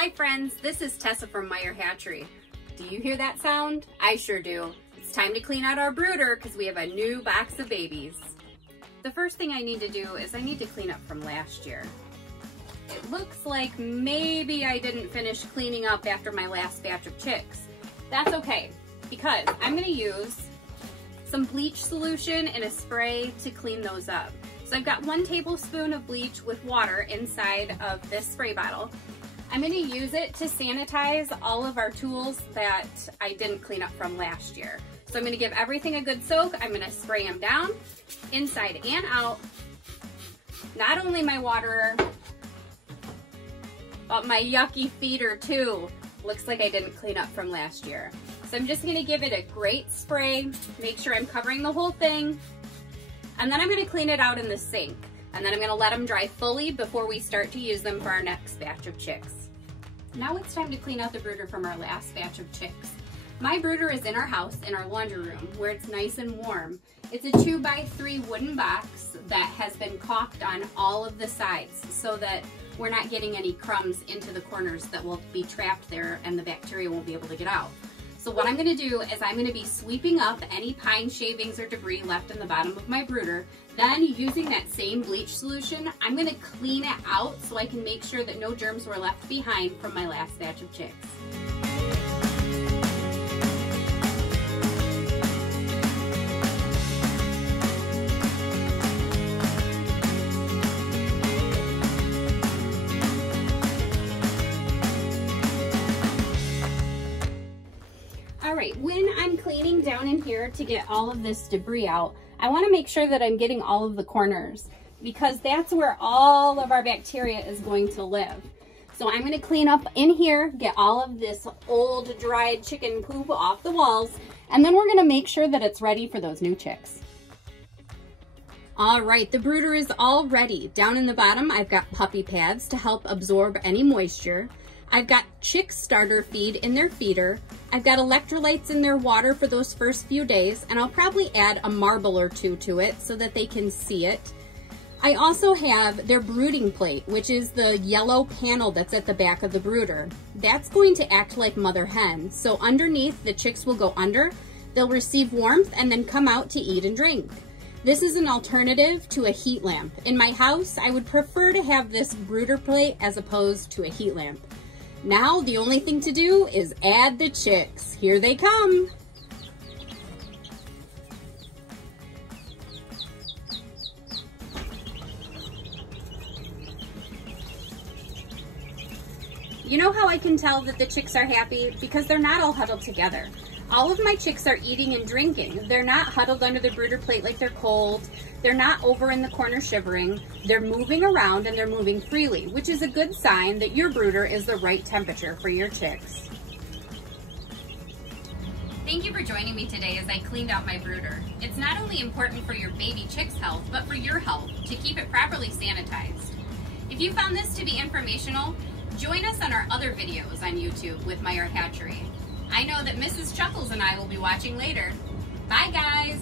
Hi friends, this is Tessa from Meyer Hatchery. Do you hear that sound? I sure do. It's time to clean out our brooder because we have a new box of babies. The first thing I need to do is I need to clean up from last year. It looks like maybe I didn't finish cleaning up after my last batch of chicks. That's okay, because I'm gonna use some bleach solution and a spray to clean those up. So I've got 1 tablespoon of bleach with water inside of this spray bottle. I'm gonna use it to sanitize all of our tools that I didn't clean up from last year. So I'm gonna give everything a good soak. I'm gonna spray them down, inside and out. Not only my waterer, but my yucky feeder too. Looks like I didn't clean up from last year. So I'm just gonna give it a great spray, make sure I'm covering the whole thing, and then I'm gonna clean it out in the sink. And then I'm gonna let them dry fully before we start to use them for our next batch of chicks. Now it's time to clean out the brooder from our last batch of chicks. My brooder is in our house, in our laundry room, where it's nice and warm. It's a 2x3 wooden box that has been caulked on all of the sides so that we're not getting any crumbs into the corners that will be trapped there and the bacteria won't be able to get out. So what I'm gonna do is I'm gonna be sweeping up any pine shavings or debris left in the bottom of my brooder. Then using that same bleach solution, I'm gonna clean it out so I can make sure that no germs were left behind from my last batch of chicks. All right, when I'm cleaning down in here to get all of this debris out, I want to make sure that I'm getting all of the corners because that's where all of our bacteria is going to live. So I'm going to clean up in here, get all of this old dried chicken poop off the walls, and then we're going to make sure that it's ready for those new chicks. All right, the brooder is all ready. Down in the bottom, I've got puppy pads to help absorb any moisture. I've got chick starter feed in their feeder. I've got electrolytes in their water for those first few days, and I'll probably add a marble or two to it so that they can see it. I also have their brooding plate, which is the yellow panel that's at the back of the brooder. That's going to act like mother hen. So underneath, the chicks will go under, they'll receive warmth, and then come out to eat and drink. This is an alternative to a heat lamp. In my house, I would prefer to have this brooder plate as opposed to a heat lamp. Now, the only thing to do is add the chicks. Here they come. You know how I can tell that the chicks are happy? Because they're not all huddled together. All of my chicks are eating and drinking. They're not huddled under the brooder plate like they're cold. They're not over in the corner shivering. They're moving around and they're moving freely, which is a good sign that your brooder is the right temperature for your chicks. Thank you for joining me today as I cleaned out my brooder. It's not only important for your baby chick's health, but for your health to keep it properly sanitized. If you found this to be informational, join us on our other videos on YouTube with Meyer Hatchery. I know that Mrs. Chuckles and I will be watching later. Bye guys!